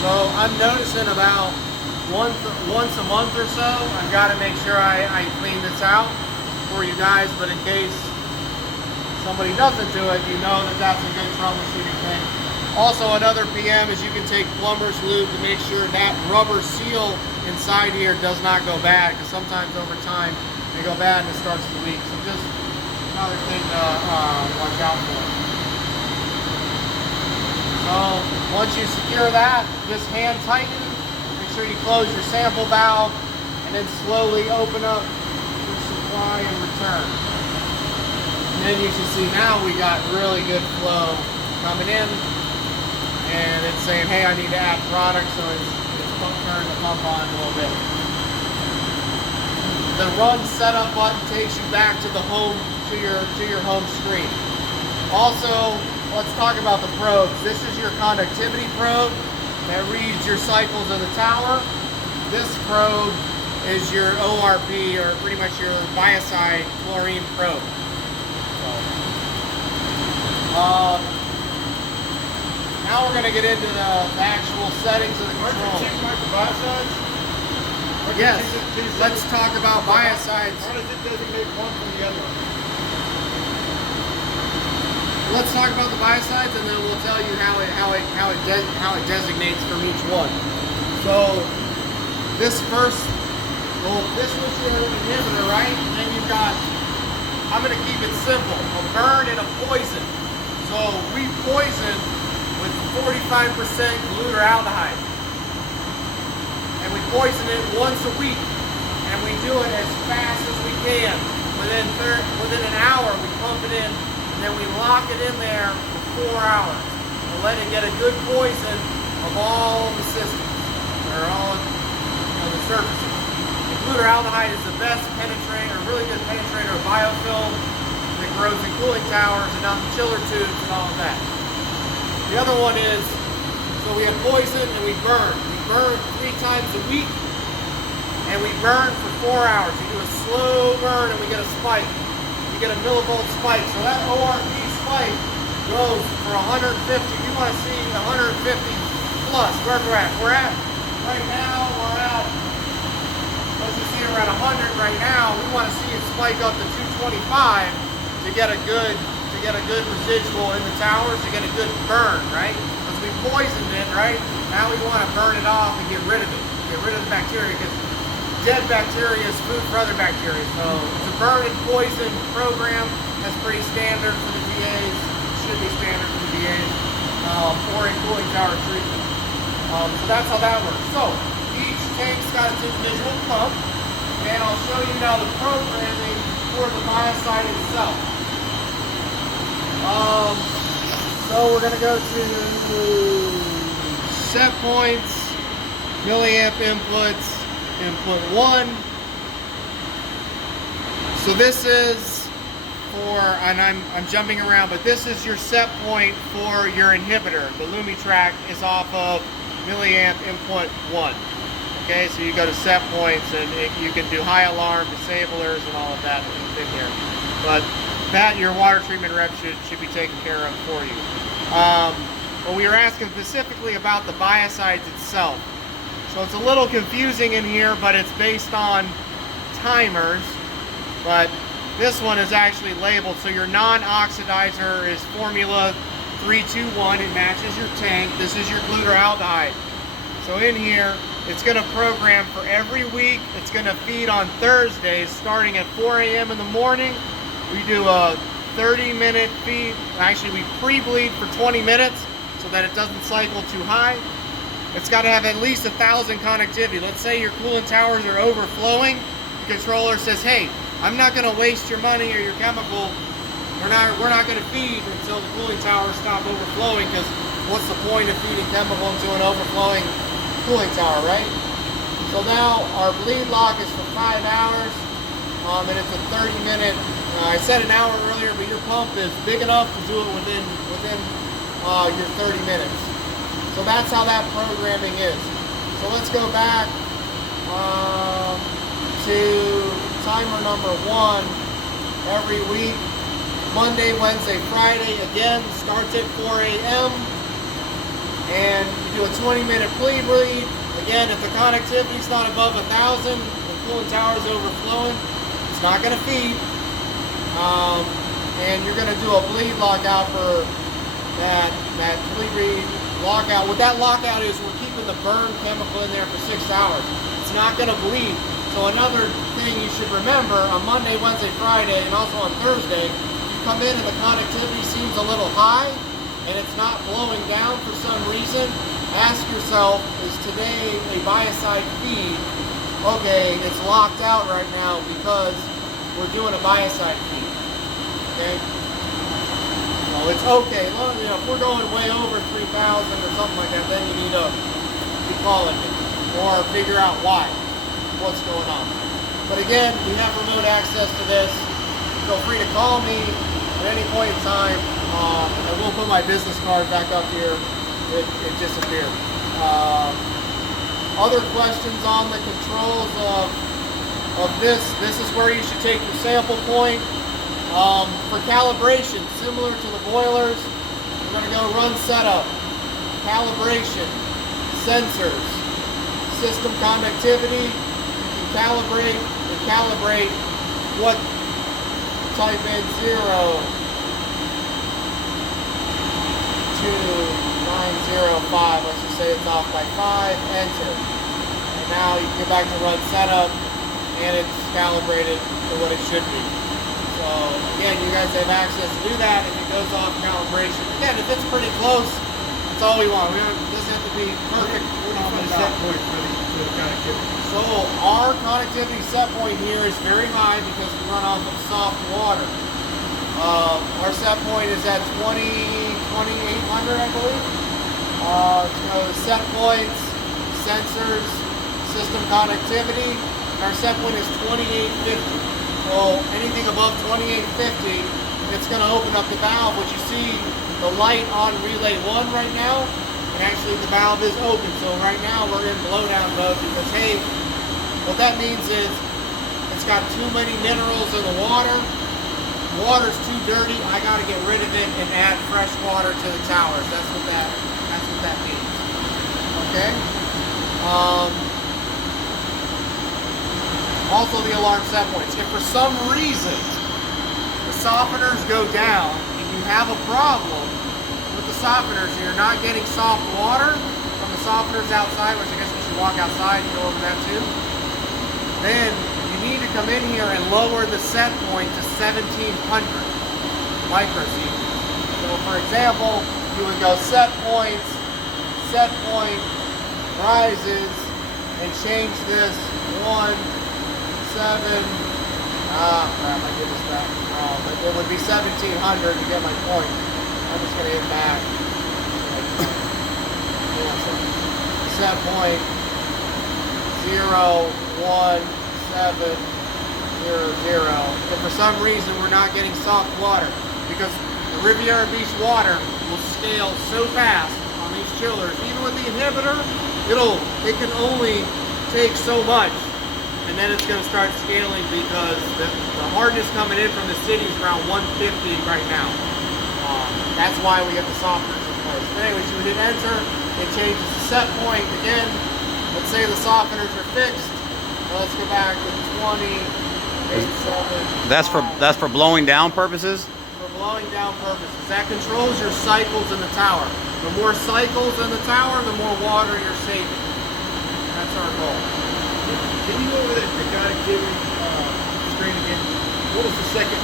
So I'm noticing about once a month or so, I've got to make sure I clean this out for you guys, but in case somebody doesn't do it, you know that that's a good troubleshooting thing. Also, another PM is you can take plumber's lube to make sure that rubber seal inside here does not go bad, because sometimes over time they go bad and it starts to leak. So just another thing to watch out for. So once you secure that, just hand tighten. Make sure you close your sample valve and then slowly open up your supply and return. And then you can see now we got really good flow coming in, and it's saying, hey, I need to add product, so it's turning the pump on a little bit. The run setup button takes you back to the home, to your home screen. Also, let's talk about the probes. This is your conductivity probe that reads your cycles of the tower. This probe is your ORP, or pretty much your biocide chlorine probe. Now we're going to get into the actual settings of the control. Yes, let's talk about biocides. How does it designate one from the other? Let's talk about the biocides, and then we'll tell you how it designates from each one. So this first, well, this was your inhibitor, right? And then you've got, I'm going to keep it simple, a burn and a poison. So we poison with 45% glutaraldehyde, and we poison it once a week, and we do it as fast as we can. Within an hour, we pump it in, and then we lock it in there for 4 hours. We'll let it get a good poison of all the systems, or all the surfaces. The glutaraldehyde is the best penetrator, really good penetrator of biofilm that grows in cooling towers and out in chiller tubes and all of that. The other one is, so we have poison and we burn. We burn 3 times a week, and we burn for 4 hours. We do a slow burn and we get a spike. We get a millivolt spike. So that ORP spike goes for 150. We want to see 150 plus. Where we're at. Right now, we're at, as you see, we're at 100 right now. We want to see it spike up to 225 to get a good residual in the towers, to get a good burn, right? Because we poisoned it, right? Now we want to burn it off and get rid of it, get rid of the bacteria, because dead bacteria is food for other bacteria. So it's a burn and poison program. That's pretty standard for the VAs. Should be standard for the VAs or in cooling tower treatment. So that's how that works. So each tank's got its individual pump, and I'll show you now the programming for the biocide itself. So we're going to go to set points, milliamp inputs, input 1. So this is for, and I'm jumping around, but this is your set point for your inhibitor. The LumiTrack is off of milliamp input 1. Okay, so you go to set points, and you can do high alarm, disablers, and all of that in here. But that your water treatment rep should be taken care of for you. But we were asking specifically about the biocides itself. So it's a little confusing in here, but it's based on timers. But this one is actually labeled. So your non-oxidizer is formula 321. It matches your tank. This is your glutaraldehyde. So in here, it's going to program for every week. It's going to feed on Thursdays starting at 4 a.m. in the morning. We do a 30-minute feed. Actually, we pre-bleed for 20 minutes so that it doesn't cycle too high. It's got to have at least 1,000 connectivity. Let's say your coolant towers are overflowing. The controller says, hey, I'm not going to waste your money or your chemical. We're not going to feed until the cooling towers stop overflowing, because what's the point of feeding chemical into an overflowing cooling tower, right? So now our bleed lock is for 5 hours, and it's a 30-minute. I said an hour earlier, but your pump is big enough to do it within your 30 minutes. So that's how that programming is. So let's go back to timer number 1 every week. Monday, Wednesday, Friday, again, starts at 4 a.m. and you do a 20-minute pre-bleed. Again, if the connectivity is not above 1,000, the cooling tower is overflowing, it's not going to feed. And you're going to do a bleed lockout for that pre-bleed lockout. What that lockout is, we're keeping the burn chemical in there for 6 hours. It's not going to bleed. So another thing you should remember, on Monday, Wednesday, Friday, and also on Thursday, you come in and the connectivity seems a little high and it's not blowing down for some reason, ask yourself, is today a biocide feed? Okay, it's locked out right now because we're doing a biocide feed. Okay? So it's okay. You know, if we're going way over 3,000 or something like that, then you need to be calling me or figure out what's going on. But again, we have remote access to this. Feel free to call me at any point in time. I will put my business card back up here. It disappeared. Other questions on the controls of this. This is where you should take your sample point. For calibration, similar to the boilers, we're going to go run setup, calibration, sensors, system conductivity. You can calibrate what, type in 0 to 905, let's just say it's off by 5, enter. And now you can get back to run setup and it's calibrated to what it should be. So again, you guys have access to do that if it goes off calibration. Again, if it's pretty close, that's all we want. It doesn't have to be perfect. We're not on the set point for the connectivity. So our connectivity set point here is very high because we run off of soft water. Our set point is at 2,800, I believe. So set points, sensors, system connectivity, and our set point is 2,850. So anything above 2,850, it's going to open up the valve, which you see the light on relay 1 right now. And actually the valve is open, so right now we're in blowdown mode because, hey, what that means is it's got too many minerals in the water. Water's too dirty. I got to get rid of it and add fresh water to the towers. That's what that means. Okay. Also, the alarm set points. If for some reason the softeners go down and you have a problem with the softeners and you're not getting soft water from the softeners outside, which I guess we should walk outside and go over that too, then you need to come in here and lower the set point to 1,700 microsieverts. So for example, you would go set point rises, and change this 1,700. Crap, I did this back. But it would be 1,700 to get my point. I'm just gonna hit back. Set point 01700. If for some reason we're not getting soft water, because the Riviera Beach water will scale so fast on these chillers, even with the inhibitor, it can only take so much, and then it's going to start scaling because the hardness coming in from the city is around 150 right now. That's why we get the softeners in place. But anyways, you would hit enter, it changes the set point again. Let's say the softeners are fixed. Let's go back to 2087. That's for blowing down purposes? For blowing down purposes. That controls your cycles in the tower. The more cycles in the tower, the more water you're saving. That's our goal. Can you go over the connectivity screen again? What was the second